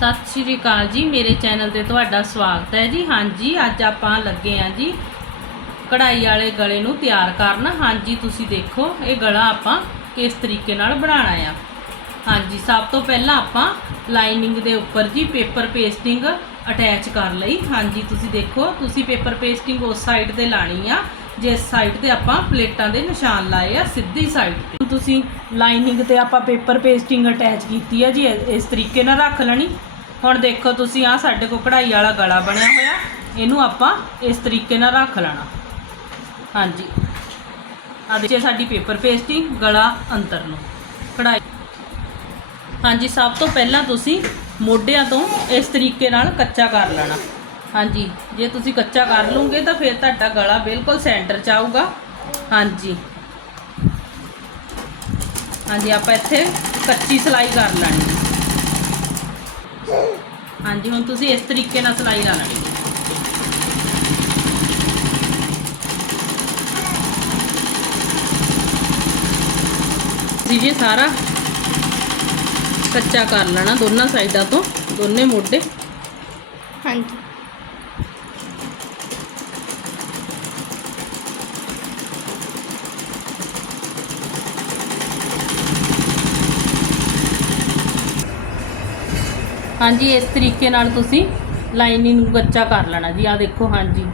ਸਤਿ ਸ਼੍ਰੀ ਅਕਾਲ ਜੀ, ਮੇਰੇ ਚੈਨਲ ਤੇ ਤੁਹਾਡਾ ਸਵਾਗਤ ਹੈ ਜੀ। ਹਾਂਜੀ, ਅੱਜ ਆਪਾਂ ਲੱਗੇ ਆਂ ਜੀ ਕਢਾਈ ਵਾਲੇ ਗਲੇ ਨੂੰ ਤਿਆਰ ਕਰਨ। ਹਾਂਜੀ, ਤੁਸੀਂ ਦੇਖੋ, ਇਹ ਗਲਾ ਆਪਾਂ ਕਿਸ ਤਰੀਕੇ ਨਾਲ ਬਣਾਉਣਾ ਆ। ਹਾਂਜੀ, ਸਭ ਤੋਂ ਪਹਿਲਾਂ ਆਪਾਂ ਲਾਈਨਿੰਗ ਦੇ ਉੱਪਰ ਜੀ ਪੇਪਰ ਪੇਸਟਿੰਗ ਅਟੈਚ ਕਰ ਲਈ। ਹਾਂਜੀ, ਤੁਸੀਂ ਦੇਖੋ, ਤੁਸੀਂ ਪੇਪਰ ਪੇਸਟਿੰਗ ਉਸ ਸਾਈਡ ਤੇ ਲਾਣੀ ਆ, ਜਿਸ ਸਾਈਡ ਤੇ ਆਪਾਂ ਪਲੇਟਾਂ ਦੇ ਨਿਸ਼ਾਨ ਲਾਏ ਆ, ਸਿੱਧੀ ਸਾਈਡ ਤੇ। ਤੁਸੀਂ ਲਾਈਨਿੰਗ ਤੇ ਆਪਾਂ ਪੇਪਰ ਪੇਸਟਿੰਗ ਅਟੈਚ ਕੀਤੀ ਆ ਜੀ, ਇਸ ਤਰੀਕੇ ਨਾਲ ਰੱਖ ਲੈਣੀ। ਹੁਣ ਦੇਖੋ ਤੁਸੀਂ ਆ ਸਾਡੇ ਕੋਲ ਕਢਾਈ ਵਾਲਾ ਗਲਾ ਬਣਿਆ ਹੋਇਆ। ਇਹਨੂੰ ਆਪਾਂ ਇਸ ਤਰੀਕੇ ਨਾਲ ਰੱਖ ਲੈਣਾ। ਹਾਂਜੀ। ਆ ਦੇਖਿਏ ਸਾਡੀ ਪੇਪਰ ਪੇਸਟਿੰਗ ਗਲਾ ਅੰਦਰ ਨੂੰ। ਕਢਾਈ। ਹਾਂਜੀ, ਸਭ ਤੋਂ ਪਹਿਲਾਂ ਤੁਸੀਂ ਮੋਢਿਆਂ ਤੋਂ ਇਸ ਤਰੀਕੇ ਨਾਲ ਕੱਚਾ ਕਰ ਲੈਣਾ। ਹਾਂਜੀ, ਜੇ ਤੁਸੀਂ ਕੱਚਾ ਕਰ ਲਓਗੇ ਤਾਂ ਫਿਰ ਤੁਹਾਡਾ ਗਲਾ ਬਿਲਕੁਲ ਸੈਂਟਰ 'ਚ ਆਊਗਾ। ਹਾਂਜੀ। ਹਾਂਜੀ, ਆਪਾਂ ਇੱਥੇ ਕੱਚੀ ਸਿਲਾਈ ਕਰ ਲੈਣੀ। ਹਾਂਜੀ, ਹੁਣ ਤੁਸੀਂ ਇਸ ਤਰੀਕੇ ਨਾਲ ਸਿਲਾਈ ਲਾ ਲੈਣੀ ਜੀ ਜੀ ਸਾਰਾ ਕੱਚਾ ਕਰ ਲੈਣਾ ਦੋਨਾਂ ਸਾਈਡਾਂ ਤੋਂ, ਦੋਨੇ ਮੋਢੇ। ਹਾਂਜੀ। ਹਾਂਜੀ, ਇਸ ਤਰੀਕੇ ਨਾਲ ਤੁਸੀਂ ਲਾਈਨਿੰਗ ਨੂੰ ਕੱਚਾ ਕਰ ਲੈਣਾ ਜੀ। ਆ ਦੇਖੋ, ਹਾਂਜੀ।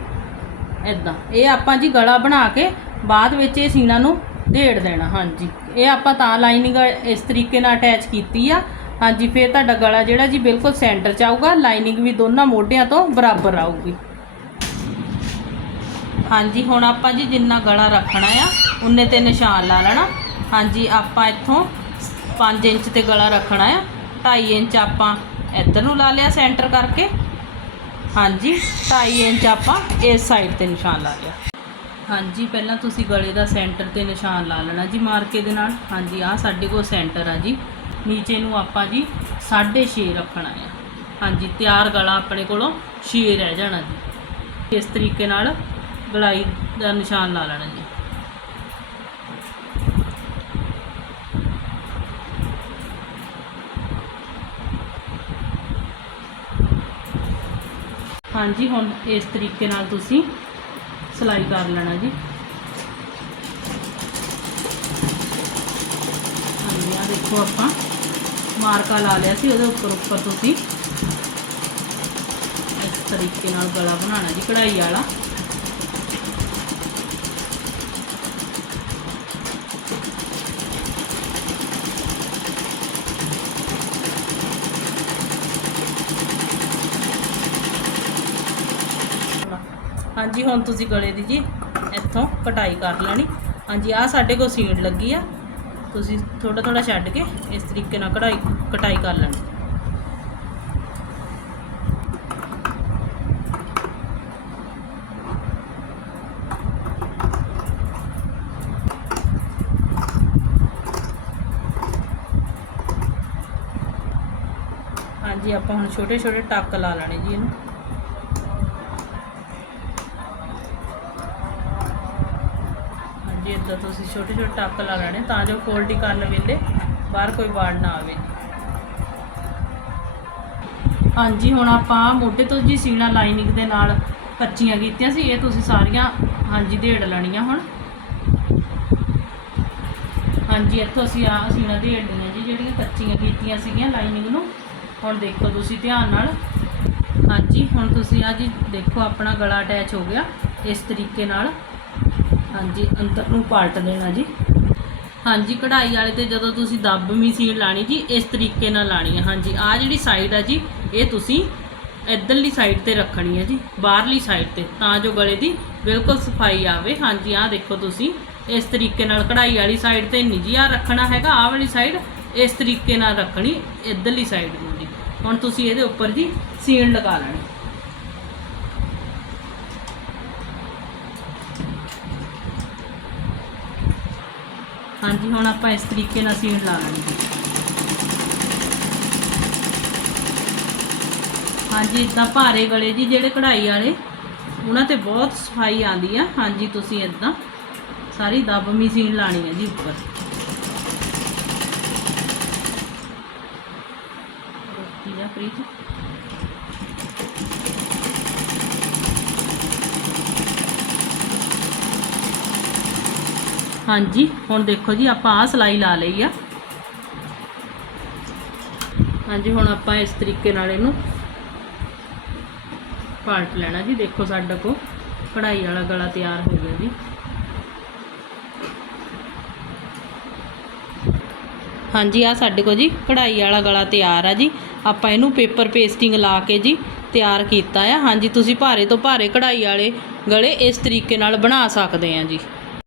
ਇਦਾਂ ਇਹ ਆਪਾਂ ਜੀ ਗਲਾ ਬਣਾ ਕੇ ਬਾਅਦ ਵਿੱਚ ਇਹ ਸੀਨਾ ਨੂੰ ਢੇੜ ਦੇਣਾ, ਹਾਂਜੀ। ਇਹ ਆਪਾਂ ਤਾਂ ਲਾਈਨਿੰਗ ਇਸ ਤਰੀਕੇ ਨਾਲ ਅਟੈਚ ਕੀਤੀ ਆ। ਹਾਂਜੀ, ਫਿਰ ਤੁਹਾਡਾ ਗਲਾ ਜਿਹੜਾ ਜੀ ਬਿਲਕੁਲ ਸੈਂਟਰ 'ਚ ਆਊਗਾ। ਲਾਈਨਿੰਗ ਵੀ ਦੋਨਾਂ ਮੋਢਿਆਂ ਤੋਂ ਬਰਾਬਰ ਆਊਗੀ। ਹਾਂਜੀ, ਹੁਣ ਆਪਾਂ ਜੀ ਜਿੰਨਾ ਗਲਾ ਰੱਖਣਾ ਆ ਉਨੇ ਤੇ ਨਿਸ਼ਾਨ ਲਾ ਲੈਣਾ। ਹਾਂਜੀ, ਆਪਾਂ ਇੱਥੋਂ 5 ਇੰਚ ਤੇ ਗਲਾ ਰੱਖਣਾ ਆ। 2.5 ਇੰਚ ਆਪਾਂ ਇੱਧਰ ਨੂੰ ਲਾ ਲਿਆ ਸੈਂਟਰ ਕਰਕੇ। ਹਾਂਜੀ 2.5 ਇੰਚ ਆਪਾਂ ਇਸ ਸਾਈਡ ਤੇ ਨਿਸ਼ਾਨ ਲਾ ਲਿਆ। ਹਾਂਜੀ, ਪਹਿਲਾਂ ਤੁਸੀਂ ਗਲੇ ਦਾ ਸੈਂਟਰ ਤੇ ਨਿਸ਼ਾਨ ਲਾ ਲੈਣਾ ਜੀ ਮਾਰਕੇ ਦੇ ਨਾਲ। ਹਾਂਜੀ, ਆਹ ਸਾਡੇ ਕੋਲ ਸੈਂਟਰ ਆ ਜੀ। ਨੀਚੇ ਨੂੰ ਆਪਾਂ ਜੀ 6.5 ਰੱਖਣਾ ਆ। ਹਾਂਜੀ, ਤਿਆਰ ਗਲਾ ਆਪਣੇ ਕੋਲੋਂ 6 ਰਹਿ ਜਾਣਾ ਜੀ। ਇਸ ਤਰੀਕੇ ਨਾਲ ਗਲਾਈ ਦਾ ਨਿਸ਼ਾਨ ਲਾ ਲੈਣਾ ਜੀ। ਹਾਂਜੀ, ਹੁਣ ਇਸ ਤਰੀਕੇ ਨਾਲ ਤੁਸੀਂ ਸਿਲਾਈ ਕਰ ਲੈਣਾ ਜੀ। ਹਾਂਜੀ ਆ ਦੇਖੋ ਆਪਾਂ। ਮਾਰਕਾ ਲਾ ਲਿਆ ਸੀ, ਉਹਦੇ ਉੱਪਰ ਉੱਪਰ ਤੁਸੀਂ ਇਸ ਤਰੀਕੇ ਨਾਲ ਗਲਾ ਬਣਾਉਣਾ ਜੀ, ਕਢਾਈ ਵਾਲਾ। ਹਾਂਜੀ, ਹੁਣ ਤੁਸੀਂ ਗਲੇ ਦੀ ਜੀ ਇੱਥੋਂ ਕਟਾਈ ਕਰ ਲੈਣੀ। ਹਾਂਜੀ ਆ ਸਾਡੇ ਕੋਲ ਸੀੜ ਲੱਗੀ ਆ। ਤੁਸੀਂ ਥੋੜਾ ਥੋੜਾ ਛੱਡ ਕੇ ਇਸ ਤਰੀਕੇ ਨਾਲ ਕਢਾਈ ਕਟਾਈ ਕਰ ਲੈਣੀ। ਹਾਂਜੀ, ਆਪਾਂ ਹੁਣ ਛੋਟੇ ਛੋਟੇ ਟੱਕ ਲਾ ਲੈਣੇ ਜੀ ਇਹਨੂੰ। ਹਾਂਜੀ ਇੱਦਾਂ ਤੁਸੀਂ ਛੋਟੇ ਛੋਟੇ ਟੱਕ ਲਾ ਲੈਣੇ, ਤਾਂ ਜੋ ਫੋਲਡ ਕਰਨ ਵੇਲੇ ਬਾਹਰ ਕੋਈ ਵਾੜ ਨਾ ਆਵੇ। ਹਾਂਜੀ, ਹੁਣ ਆਪਾਂ ਮੋਢੇ ਤੋਂ ਜੀ ਸੀਣਾ ਲਾਈਨਿੰਗ ਦੇ ਨਾਲ ਕੱਚੀਆਂ ਕੀਤੀਆਂ ਸੀ, ਇਹ ਤੁਸੀਂ ਸਾਰੀਆਂ ਹਾਂਜੀ ਢੇੜ ਲੈਣੀਆਂ ਹੁਣ। ਹਾਂਜੀ, ਇੱਥੋਂ ਅਸੀਂ ਆ ਸੀਣਾ ਢੇੜ ਲਈਆਂ ਜੀ, ਜਿਹੜੀਆਂ ਕੱਚੀਆਂ ਕੀਤੀਆਂ ਸੀਗੀਆਂ ਲਾਈਨਿੰਗ ਨੂੰ। ਹੁਣ ਦੇਖੋ ਤੁਸੀਂ ਧਿਆਨ ਨਾਲ। ਹਾਂਜੀ, ਹੁਣ ਤੁਸੀਂ ਆ ਜੀ ਦੇਖੋ, ਆਪਣਾ ਗਲਾ ਅਟੈਚ ਹੋ ਗਿਆ ਇਸ ਤਰੀਕੇ ਨਾਲ। ਹਾਂਜੀ ਅੰਦਰ ਨੂੰ ਪਾਲਟ ਦੇਣਾ ਜੀ। ਹਾਂਜੀ, ਕਢਾਈ ਵਾਲੇ ਤੇ ਜਦੋਂ ਤੁਸੀਂ ਦੱਬਵੀਂ ਸੀਨ ਲਾਣੀ ਜੀ, ਇਸ ਤਰੀਕੇ ਨਾਲ ਲਾਣੀ ਹੈ। ਹਾਂਜੀ ਆ ਜਿਹੜੀ ਸਾਈਡ ਆ ਜੀ, ਇਹ ਤੁਸੀਂ ਇੱਧਰਲੀ ਸਾਈਡ ਤੇ ਰੱਖਣੀ ਹੈ ਜੀ, ਬਾਹਰਲੀ ਸਾਈਡ ਤੇ, ਤਾਂ ਜੋ ਗਲੇ ਦੀ ਬਿਲਕੁਲ ਸਫ਼ਾਈ ਆਵੇ। ਹਾਂਜੀ, ਆਹ ਦੇਖੋ ਤੁਸੀਂ, ਇਸ ਤਰੀਕੇ ਨਾਲ ਕਢਾਈ ਵਾਲੀ ਸਾਈਡ ਤੇ ਨਹੀਂ ਜੀ ਆ ਰੱਖਣਾ ਹੈਗਾ, ਆਹ ਵਾਲੀ ਸਾਈਡ ਇਸ ਤਰੀਕੇ ਨਾਲ ਰੱਖਣੀ ਇੱਧਰਲੀ ਸਾਈਡ ਨੂੰ ਜੀ। ਹੁਣ ਤੁਸੀਂ ਇਹਦੇ ਉੱਪਰ ਜੀ ਸੀਨ ਲਗਾ ਲੈਣੀ। ਹਾਂਜੀ, ਹੁਣ ਆਪਾਂ ਇਸ ਤਰੀਕੇ ਨਾਲ ਸੀਨ ਲਾ ਲੈਣੀ ਹਾਂਜੀ ਇਦਾਂ ਭਾਰੇ ਗਲੇ ਜੀ, ਜਿਹੜੇ ਕਢਾਈ ਵਾਲੇ, ਉਹਨਾਂ ਤੇ ਬਹੁਤ ਸਫ਼ਾਈ ਆਉਂਦੀ ਆ। ਹਾਂਜੀ, ਤੁਸੀਂ ਇਦਾਂ ਸਾਰੀ ਦੱਬ ਸੀਨ ਲਾਣੀ ਹੈ ਜੀ ਉੱਪਰ। ਦੇਖੀ ਜਾ ਪ੍ਰੀਤ ਹਾਂਜੀ, ਹੁਣ ਦੇਖੋ ਜੀ, ਆਪਾਂ ਆਹ ਸਲਾਈ ਲਾ ਲਈ ਆ। ਹਾਂਜੀ, ਹੁਣ ਆਪਾਂ ਇਸ ਤਰੀਕੇ ਨਾਲ ਇਹਨੂੰ ਪਾਲਟ ਲੈਣਾ ਜੀ। ਦੇਖੋ ਸਾਡਾ ਕੋ ਕਢਾਈ ਵਾਲਾ ਗਲਾ ਤਿਆਰ ਹੋ ਗਿਆ ਜੀ। ਹਾਂਜੀ ਆ ਸਾਡੇ ਕੋ ਜੀ, ਕਢਾਈ ਵਾਲਾ ਗਲਾ ਤਿਆਰ ਆ ਜੀ। ਆਪਾਂ ਇਹਨੂੰ ਪੇਪਰ ਪੇਸਟਿੰਗ ਲਾ ਕੇ ਜੀ ਤਿਆਰ ਕੀਤਾ ਆ। ਹਾਂਜੀ, ਤੁਸੀਂ ਭਾਰੇ ਤੋਂ ਭਾਰੇ ਕਢਾਈ ਵਾਲੇ ਗਲੇ ਇਸ ਤਰੀਕੇ ਨਾਲ ਬਣਾ ਸਕਦੇ ਆ ਜੀ।